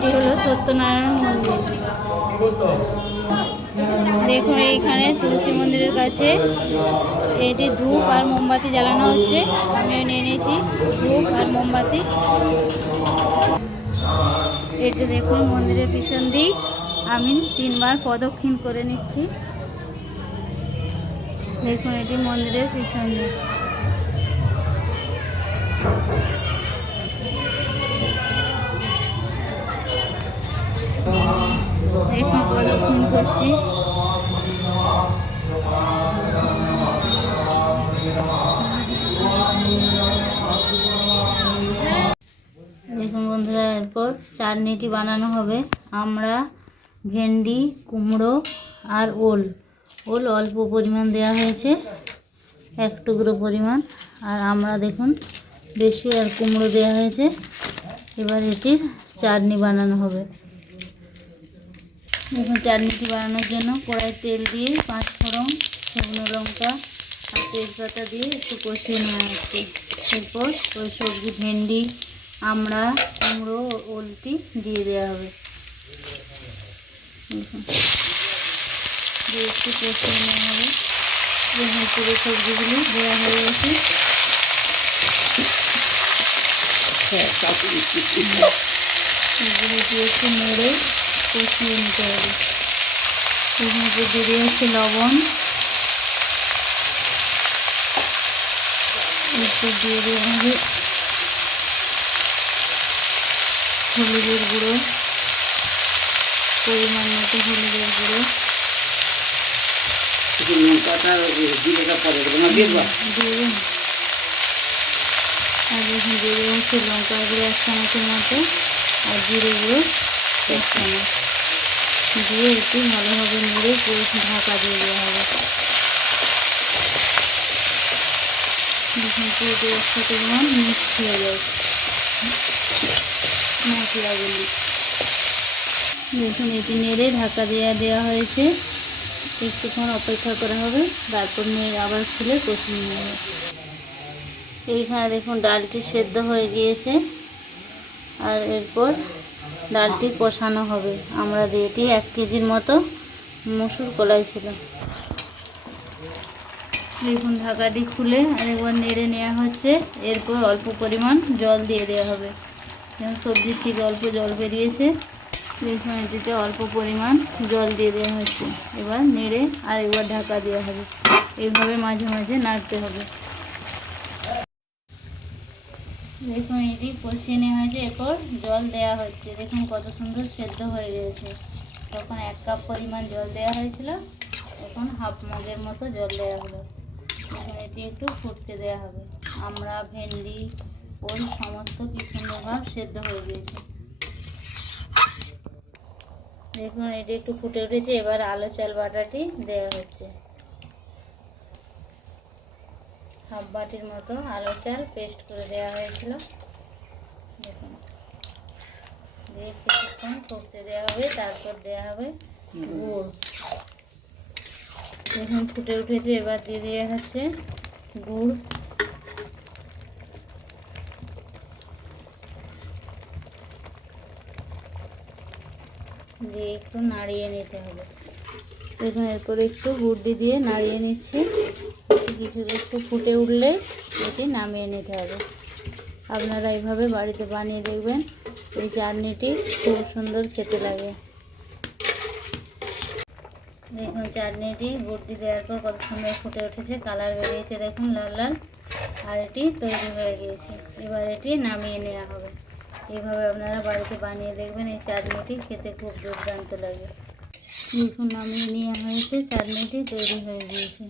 এটি হলো সত্যনারায়ণ মন্দির। দেখুন এইখানে তুলসী মন্দিরের কাছে এটি ধূপ আর মোমবাতি জ্বালানো হচ্ছে। আমিও নিয়ে নিয়েছি ধূপ আর মোমবাতি। এটি দেখুন মন্দিরের পিছন দিক। আমি 3 বার প্রদক্ষিণ করে নিচ্ছি। দেখুন এটি মন্দিরের পিছন দিক। দেখুন প্রদক্ষিণ করছি। দেখুন বন্ধুরা, এরপর চাটনিটি বানানো হবে। আমরা ভেন্ডি, কুমড়ো আর ওল অল্প পরিমাণ দেওয়া হয়েছে, 1 টুকরো পরিমাণ। আর আমরা দেখুন বেশি আর কুমড়ো দেওয়া হয়েছে। এবার এটির চাটনি বানানো হবে। দেখুন চাটনিটি বানানোর জন্য কড়াই তেল দিয়ে 5 ফোড়ন, শুকনো লঙ্কা আর তেজপাতা দিয়ে একটু কষিয়ে নেওয়া হচ্ছে। এরপর ওই সবজি ভেন্ডি, আমরা, কুমড়ো, ওলটি দিয়ে দেওয়া হবে। দেখুন দিয়ে একটু কষিয়ে নেওয়া হবে। দেখুন পুরো সবজিগুলি দেওয়া হয়ে গেছে। এগুলো দিয়ে একটু নেড়ে কষিয়ে নিতে হবে। এখানে দিয়ে দেওয়া হচ্ছে লবণ, একটু দিয়ে দেওয়া হবে হলুদের গুঁড়ো, পরিমাণ মতো হলুদের গুঁড়ো দিয়ে আর যখন দিয়ে দেওয়া হচ্ছে লঙ্কা গুঁড়ো 1 চামচের মতো আর জিরে গুঁড়ো 1 চামচ দিয়ে একটু ভালোভাবে নেড়ে পুরো ঢাকা দিয়ে দেওয়া হবে। দেখুন পুরো একসাথে যেমন মিক্স হয়ে যায় মশলাগুলি। দেখুন এটি নেড়ে ঢাকা দেওয়া হয়েছে। একটুক্ষণ অপেক্ষা করা হবে, তারপর নেড়ে আবার খুলে কষিয়ে নেওয়া হবে। এইখানে দেখুন ডালটি সেদ্ধ হয়ে গিয়েছে। আর এরপর ডালটি কষানো হবে। আমরা এটি 1 কেজির মতো মসুর কলাই ছিল। দেখুন ঢাকাটি খুলে আরেকবার নেড়ে নেওয়া হচ্ছে। এরপর অল্প পরিমাণ জল দিয়ে দেওয়া হবে। যেমন সবজির থেকে অল্প জল বেরিয়েছে। দেখুন এটিতে অল্প পরিমাণ জল দিয়ে দেওয়া হচ্ছে। এবার নেড়ে আর একবার ঢাকা দেওয়া হবে। এইভাবে মাঝে মাঝে নাড়তে হবে। দেখুন এটি কষিয়ে নেওয়া হয়েছে। এরপর জল দেওয়া হচ্ছে। দেখুন কত সুন্দর সেদ্ধ হয়ে গেছে। তখন 1 কাপ পরিমাণ জল দেওয়া হয়েছিল, এখন হাফ মগের মতো জল দেওয়া হলো। এখন এটি একটু ফুটতে দেওয়া হবে। আমরা ভেন্ডি, ওল সমস্ত কি সুন্দরভাবে সেদ্ধ হয়ে গিয়েছে। দেখুন এটি একটু ফুটে উঠেছে। এবার আলু চাল বাটাটি দেওয়া হচ্ছে। হাফ বাটির মতো আলু চাল পেস্ট করে দেওয়া হয়েছিল। দেখুন দিয়ে কিছুক্ষণ ফুটতে দেওয়া হবে। তারপর দেওয়া হবে গুড়। দেখুন ফুটে উঠেছে। এবার দিয়ে দেওয়া হচ্ছে গুড়। দিয়ে একটু নাড়িয়ে নিতে হবে। দেখুন এরপর একটু গুড়টি দিয়ে নাড়িয়ে নিচ্ছি। কিছু একটু ফুটে উঠলে এটি নামিয়ে নিতে হবে। আপনারা এইভাবে বাড়িতে বানিয়ে দেখবেন। এই চাটনিটি খুব সুন্দর খেতে লাগে। দেখুন চাটনিটি গুড়টি দেওয়ার পর কত সুন্দর ফুটে উঠেছে, কালার বেরিয়েছে দেখুন লাল লাল। আর এটি তৈরি হয়ে গিয়েছে। এবার এটি নামিয়ে নেওয়া হবে। এইভাবে আপনারা বাড়িতে বানিয়ে দেখবেন। এই চাটনিটি খেতে খুব দুর্দান্ত লাগে। দেখুন নামিয়ে নেওয়া হয়েছে, চাটনিটি তৈরি হয়ে গিয়েছে।